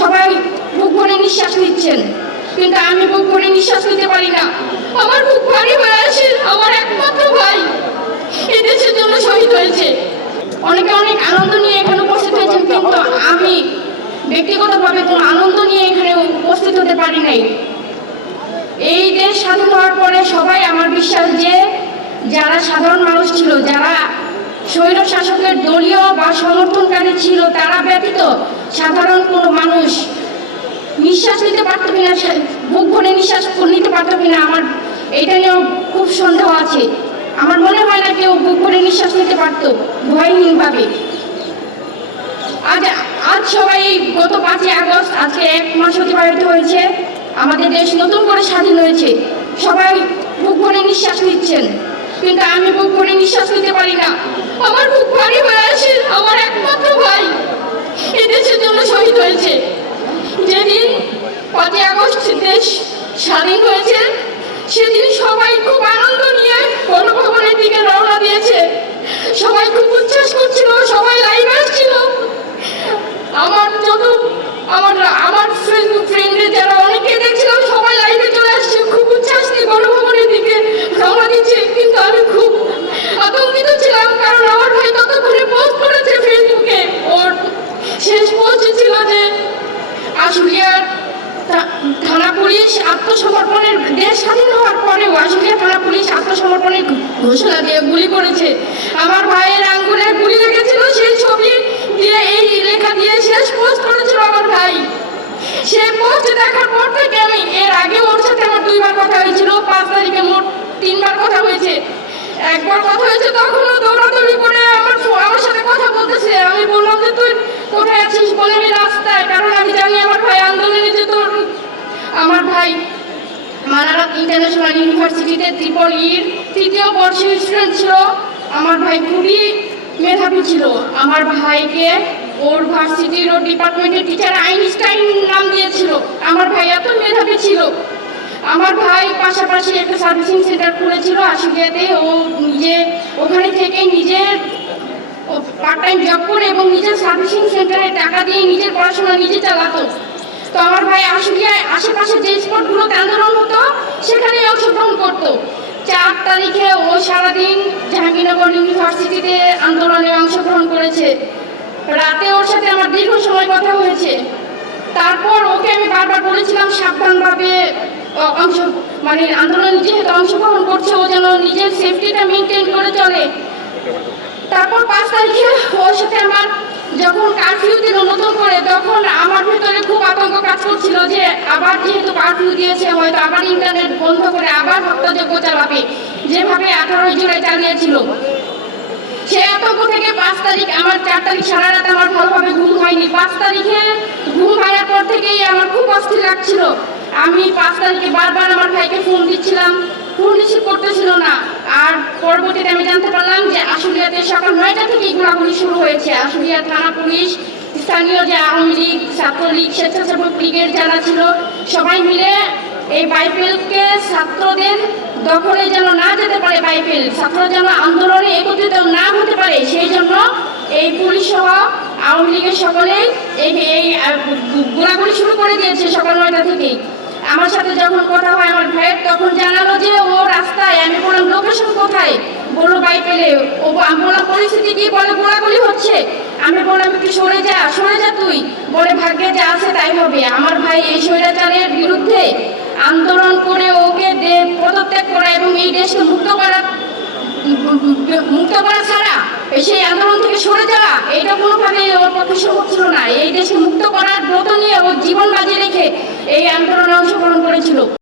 সবাই বুক ভরে নিঃশ্বাস নিচ্ছেন, কিন্তু আমি বুক ভরে নিঃশ্বাস নিতে পারি না। আমার বুক ভারী হয়ে আসে। আমার একমাত্র ভাই এই দেশের জন্য শহীদ হয়েছে। অনেকে অনেক আনন্দ নিয়ে এখানে উপস্থিত হয়েছেন, কিন্তু আমি ব্যক্তিগতভাবে কোনো আনন্দ নিয়ে এখানে উপস্থিত হতে পারি নাই। এই দেশ স্বাধীন হওয়ার পরে সবাই, আমার বিশ্বাস যে যারা সাধারণ মানুষ ছিল, যারা স্বৈর শাসকের দলীয় বা সমর্থনকারী ছিল, তারা ব্যতীত সাধারণ কোনো মানুষ নিঃশ্বাস নিতে পারত কিনা, বুক ভরে নিঃশ্বাস নিতে পারত কিনা, আমার এটা নিয়েও খুব সন্দেহ আছে। আমার মনে হয় না কেউ বুক ভরে নিঃশ্বাস নিতে পারত ভয়হীনভাবে। আজ সবাই গত 5ই আগস্ট, আজকে 1 মাস অতিবাহিত হয়েছে, আমাদের দেশ নতুন করে স্বাধীন হয়েছে। সবাই বুক ভরে নিঃশ্বাস নিচ্ছেন, কিন্তু আমি বুক ভরে নিঃশ্বাস নিতে পারি না। আমার বুক ভারী হয়ে আসে। আমার একমাত্র ভাই এই দেশের জন্য শহীদ হয়েছে। যেদিন 5ই আগস্ট দেশ স্বাধীন হয়েছে, সেদিন সবাই খুব আনন্দ নিয়ে গণভবনের দিকে রওনা দিয়েছে। সবাই খুব উচ্ছ্বাস করছিল, সবাই লাইভে আসছিল। আমার ফেসবুক ফ্রেন্ডে যারা অনেকে দেখছিলাম, সবাই লাইভে চলে আসছে, খুব উচ্ছ্বাস নিয়ে গণভবনের দিকে রওনা দিচ্ছে। কিন্তু আমি খুব আতঙ্কিত ছিলাম, কারণ আমার ভাই ততক্ষণে পোস্ট করেছে ফেসবুকে। ওর শেষ পোস্ট ছিল যে আশুলিয়ার থানা পুলিশ আত্মসমর্পণের, দেশ স্বাধীন হওয়ার পরেও আশুলিয়া থানা পুলিশ আত্মসমর্পণের ঘোষণা দিয়ে গুলি করেছে। আমার ভাইয়ের আঙ্গুলে গুলি লেগেছিল, সেই ছবি দিয়ে এই লেখা দিয়ে শেষ পোস্ট করেছিল আমার ভাই। সেই পোস্ট দেখার পর থেকে আমি, এর আগে ওর সাথে আমার 2বার কথা হয়েছিল, 5 তারিখে মোট 3বার কথা হয়েছে। একবার কথা হয়েছে, তখনও দৌড়াদৌড়ি করে আমার সাথে কথা বলতেছে। আমি বললাম যে তুই কোথায় আছিস, বলে আমি রাস্তায়, কারণ আমি জানি আমার ভাই আন্দোলনে যেত। আমার ভাই মানারাত ইন্টারন্যাশনাল ইউনিভার্সিটিতে EEর 3য় বর্ষের স্টুডেন্ট ছিল। আমার ভাই খুবই মেধাবী ছিল। আমার ভাইকে ওর ভার্সিটির ও ডিপার্টমেন্টের টিচার আইনস্টাইন নাম দিয়েছিল। আমার ভাই এত মেধাবী ছিল। আমার ভাই পাশাপাশি একটা সার্ভিসিং সেন্টার খুলেছিল আশুলিয়াতে। ও নিজে ওখানে থেকে নিজের পার্ট টাইম জব করে এবং নিজের সার্ভিসিং সেন্টারে টাকা দিয়ে নিজের পড়াশোনা নিজে চালাতো। তো আমার ভাই আশুলিয়ায় আশেপাশে যে স্পটগুলোতে আন্দোলন হতো, সেখানে অংশগ্রহণ করতো। 4 তারিখে ও সারাদিন জাহাঙ্গীরনগর ইউনিভার্সিটিতে আন্দোলনে অংশগ্রহণ করেছে। রাতে ওর সাথে আমার দীর্ঘ সময় কথা হয়েছে। তারপর ওকে আমি বারবার বলেছিলাম সাবধানভাবে আন্দোলনে যেহেতু অংশগ্রহণ করছে, ও যেন নিজের সেফটিটা মেনটেন করে চলে। তারপর 5 তারিখে ওর সাথে আমার যখন কারফিউ দিল নতুন করে, তখন আমার ভেতরে খুব আতঙ্ক কাজ করছিল যে আবার যেহেতু কারফিউ দিয়েছে, হয়তো আবার ইন্টারনেট বন্ধ করে আবার হত্যাযজ্ঞ চালাবে, যেভাবে 18 জুলাই চালিয়েছিল। সে আতঙ্ক থেকে 5 তারিখ, আমার 4 তারিখ সারা রাত আমার ভালোভাবে ঘুম হয়নি। 5 তারিখে ঘুম ভাঙার পর থেকেই আমার খুব অস্থির লাগছিল। আমি 5 তারিখে বারবার আমার ভাইকে ফোন দিচ্ছিলাম, ফোন রিসিভ করতেছিল না। আর পরবর্তীতে আমি জানতে পারলাম যে আশুলিয়াতে সকাল 9টা থেকেই ঘোরাঘুরি শুরু হয়েছে। আশুলিয়া থানা পুলিশ, স্থানীয় যে আওয়ামী লীগ, ছাত্রলীগ, স্বেচ্ছাসেবক লীগের যারা ছিল, সবাই মিলে এই বাইপেলকে ছাত্রদের দখলে যেন না যেতে পারে, বাইপেল ছাত্ররা যেন আন্দোলনে একত্রিত না হতে পারে, সেই জন্য এই পুলিশ সহ আওয়ামী লীগের সকলেই এই গোলাগুলি শুরু করে দিয়েছে সকাল 9টা থেকেই। আমার সাথে যখন কথা হয় আমার ভাইয়ের, তখন জানালো যে ও রাস্তায়। আমি বললাম লোকেশন কোথায়, বললো বাইপেলে। ও বললাম পরিস্থিতি কি, বলে গোলাগুলি হচ্ছে। আমি বললাম একটু সরে যা তুই, বলে ভাগ্যে যা আছে তাই হবে। আমার ভাই এই স্বৈরাচারের বিরুদ্ধে আন্দোলন করে ওকে পদত্যাগ করা এবং এই দেশকে মুক্ত করা ছাড়া সেই আন্দোলন থেকে সরে যাওয়া, এটা কোনোভাবেই ওর পক্ষে সম্ভব ছিল না। এই দেশকে মুক্ত করার ব্রত নিয়ে ও জীবন বাজি রেখে এই আন্দোলনে অংশগ্রহণ করেছিল।